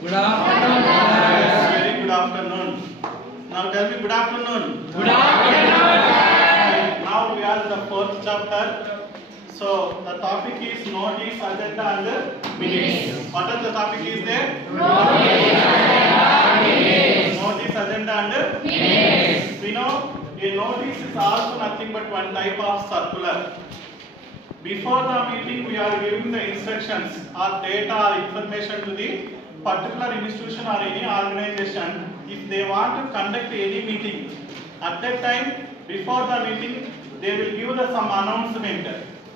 Good afternoon. Yes, very good afternoon. Now tell me good afternoon. Good afternoon. Now we are in the fourth chapter. So the topic is notice, agenda and minutes. What are the topic is there? Notice, agenda and minutes. We know a notice is also nothing but one type of circular. Before the meeting, we are giving the instructions or data or information to the particular institution or any organization. If they want to conduct any meeting, at that time, before the meeting, they will give the some announcement.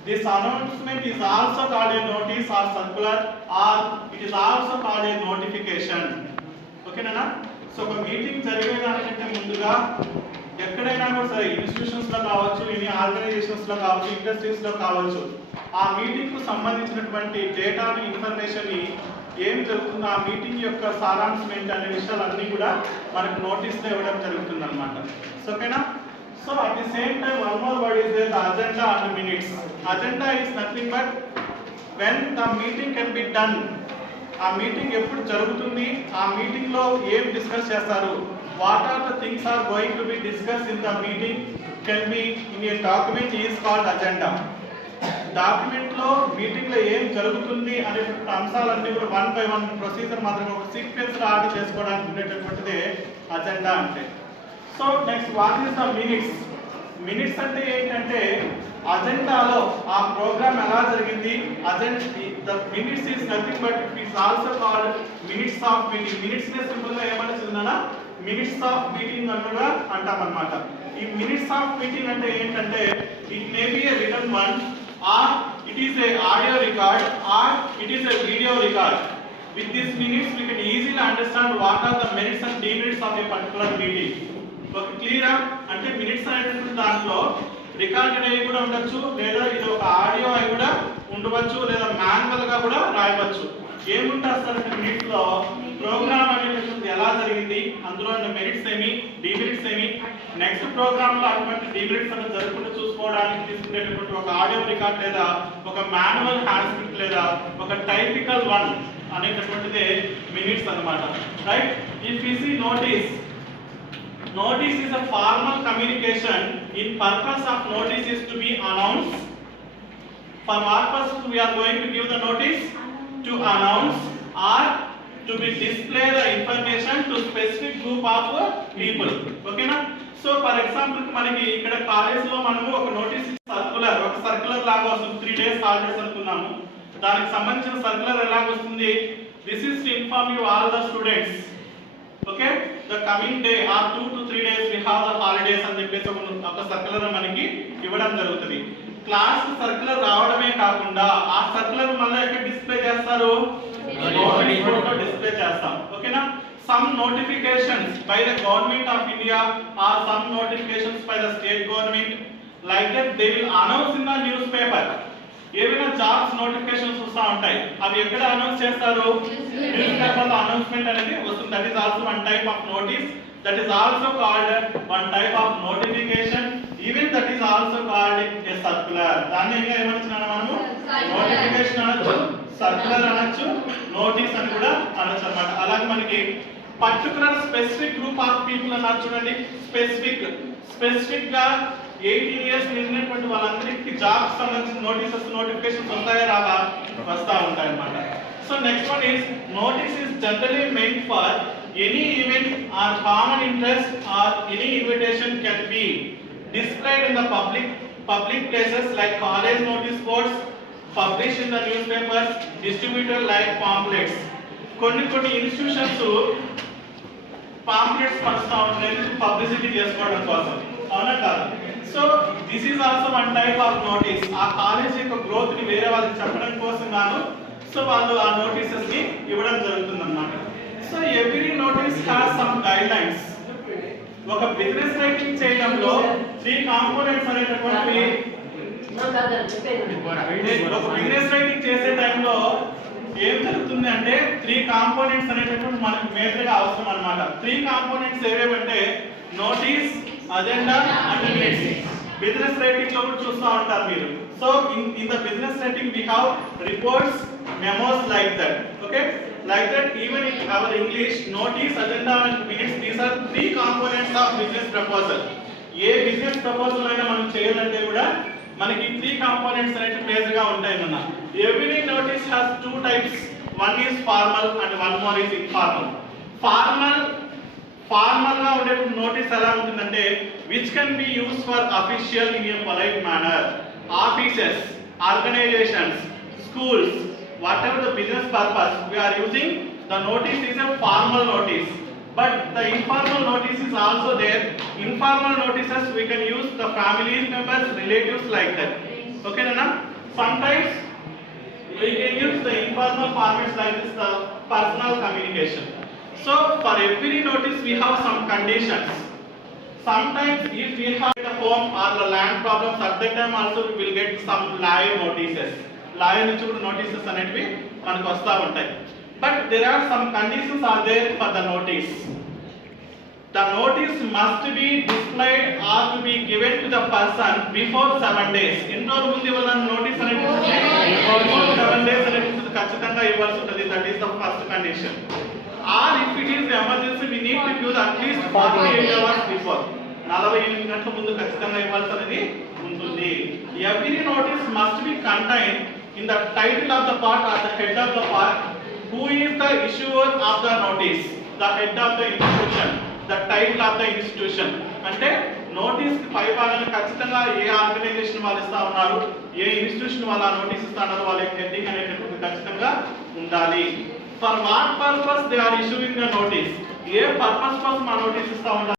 This announcement is also called a notice or circular, or it is also called a notification. Okay, Nana? So, ఒక meeting జరిగేదానికంటే ముందుగా ఎక్కడైనా కూడా సరే institutions లో కావచ్చు, any organisations లో కావచ్చు, industries లో కావచ్చు, ఆ మీటింగ్ కు సంబంధించినటువంటి డేటాని, ఇన్ఫర్మేషన్ ని ఏం జరుగుతుందో ఆ మీటింగ్ యొక్క సారాంశం ఏంటి అనే విషయాలన్నీ కూడా మనకు నోటీస్ లో ఇవ్వడం జరుగుతుంది అనమాట. సో ఓకేనా? So at the same time one more word is there, the agenda and minutes. Agenda is nothing but when the meeting can be done. ఆ మీటింగ్ ఎప్పుడు జరుగుతుంది, ఆ మీటింగ్ లో ఏం డిస్కస్ చేస్తారు, what are the things are going to be discussed in the meeting can be in a document is called agenda. Document లో meeting లో ఏం జరుగుతుంది అనేటువంటి అంశాలన్నీ కూడా వన్ బై వన్ ప్రొసీజర్ మాత్రమే ఒక సీక్వెన్స్ లో ఆర్డర్ చేసుకోవడానికి ఉండేటటువంటిదే అజెండా అంటే. So next what is the minutes. Minutes అంటే ఏంటంటే అజెండాలో ఆ ప్రోగ్రామ్ ఎలా జరిగింది, the minutes is nothing but it is also called minutes of meeting. Minutes నే సింపుల్ గా ఏమని చెప్తున్నానా, మినిట్స్ ఆఫ్ మీటింగ్ అని కూడా అంటాం అన్నమాట. ఈ మినిట్స్ ఆఫ్ మీటింగ్ అంటే ఏంటంటే it may be a written one, or it is a audio record, or it is a video record. With this minutes we can easily understand what are the merits and demerits of a particular meeting. Okay, క్లియరా? అంటే minutes అనేటువంటి దాంట్లో recorded అయి కూడా ఉండొచ్చు, లేదా ఇది ఒక ఆడియో అయి కూడా ఉండవచ్చు, లేదా మాన్యువల్ గా కూడా రాయవచ్చు. ఏముంటారంటే మినిట్స్ లో ప్రోగ్రామ్ అనేటటువంటి ఎలా జరిగింది, అందులో మెరిట్స్ ఏమి, డిమెరిట్స్ ఏమి, నెక్స్ట్ ప్రోగ్రామ్ లో అటువంటి డిమెరిట్స్ అనేది జరగకుండా చూసుకోవడానికి తీసుకునేటటువంటి ఒక ఆడియో రికార్డ్, లేదా ఒక మాన్యువల్ హ్యాండ్ స్క్రిప్ట్, లేదా ఒక టైపికల్ వన్ అనేటటువంటిదే మినిట్స్ అన్నమాట. Right? If you see notice, notice is a formal communication. In purpose of notice is to be announced. For what purpose we are going to give the notice? To announce or to be display the information to specific group of people. Okay na? So for example మనకి ఇక్కడ college లో మనము ఒక notice circular, ఒక circular లాగా వస్తుంది. 3 days holidays అనుకున్నాము. దానికి సంబంధించిన సర్క్యులర్ ఎలా వస్తుంది? This is to inform you all the students. Okay, the coming day or 2 to 3 days we have the holidays అని చెప్పేసి ఒక సర్క్యులర్ మనకి ఇవ్వడం జరుగుతుంది. క్లాస్ సర్క్యులర్ రావడమే కాకుండా ఆ సర్క్యులర్ మళ్ళీ ఎక్కడ డిస్ప్లే చేస్తారు, నోటీస్ బోర్డులో డిస్ప్లే చేస్తాం. ఓకేనా? Some notifications by the government of India or some notifications by the state government, like that they will announce in the newspaper. ఏవైనా జాబ్స్ నోటిఫికేషన్స్ వస్తూ ఉంటాయి, అవి ఎక్కడ అనౌన్స్ చేస్తారు, న్యూస్ పేపర్ లో అనౌన్స్మెంట్ అనేది వస్తుంది. That is also one type of notice, that is also called one type of notification, even that is also called a circular. దాన్ని ఇంకా ఏమనుకున్నాను మనము, నోటిఫికేషన్ అనొచ్చు, సర్క్యులర్ అనొచ్చు, నోటీస్ అని కూడా అనొచ్చు అన్నమాట. అలాగే మనకి particular specific group of people అన్నారు చూడండి. స్పెసిఫిక్ గా 18 years నిండినటువంటి వాళ్ళందరికీ జాబ్స్ సంబంధించిన నోటీసెస్, నోటిఫికేషన్స్ వస్తాయా రావా? వస్తా ఉంటాయి అన్నమాట. So next one is notice is generally meant for any event are common interest or any invitation can be displayed in the public places like college notice boards, published in the newspapers, distributed like pamphlets. కొన్ని institutions pamphlets పంచుతా ఉంటాయి publicity చేసుకోవడం కోసం, అవునా కాదు? So this is also one type of notice. ఆ college యొక్క growth ని వేరే వాళ్ళకి చెప్పడం కోసం గాను సో వాళ్ళు ఆ నోటీసెస్ ని ఇవ్వడం జరుగుతుంది అన్నమాట. So every notice has some guide lines. ఒక బిజినెస్ రైటింగ్ చేయడంలో 3 కాంపోనెంట్స్ అనేటటువంటివి, ఒక బిజినెస్ రైటింగ్ చేసే టైంలో ఏం జరుగుతుంది అంటే 3 కాంపోనెంట్స్ అనేటటువంటి మనకు మేజర్ గా అవసరం అన్నమాట. 3 కాంపోనెంట్స్ ఏవేవంటే notice, agenda and minutes. Business writing లో కూడా చూస్తూ ఉంటారు మీరు. So in the business writing we have reports, memos like that. Okay, Like that, even in our English, notice, agenda and minutes, these are three components of business proposal. A business proposal అయినా మనం చేయాలంటే కూడా మనకి three components అనేవి major గా ఉంటాయి అన్న. Every notice has two types, one is formal and one more is informal. Formal గా ఉండే నోటీస్ ఎలా ఉంటుందంటే which can be use for official in a polite manner. Offices, organisations, schools, whatever the business purpose, we are using the notice is a formal notice. But the informal notice is also there. Informal notices we can use the family members, relatives, like that. Okay, Nana? Sometimes we can use the informal formats like this, the personal communication. So for every notice we have some conditions. Sometimes if we have a home or the land problems, at that time also we will get some live notices. Live నుంచి కూడా notices అనేటివి మనకు వస్తూ ఉంటాయి. But there are some conditions are there for the notice. The notice must be displayed or to be given to the person before 7 days. ఎన్నో ముందు ఇవ్వాలని notice అనేది before 7 days అనేది ఖచ్చితంగా ఇవ్వాల్సి ఉంటుంది. That is the first condition. Or if it is emergency, we need to give at least 48 hours before. 48 గంటల ముందు ఖచ్చితంగా ఇవ్వాల్సి అనేది ఉంటుంది. Every notice must be contained in the title of the part or the head of the part. Who is the issuer of the notice? The head of the institution, the title of the institution. అంటే notice పై భాగాన్ని ఖచ్చితంగా ఏ organisation వాళ్ళు ఇస్తా ఉన్నారు, ఏ institution వాళ్ళు ఆ notice ఇస్తా ఉన్నారు, వాళ్ళ హెడ్డింగ్ అనేటువంటిది ఖచ్చితంగా ఉండాలి. For what purpose they are issuing the notice, ఏ పర్పస్ కోసం ఆ నోటీస్ ఇస్తా ఉన్నారు.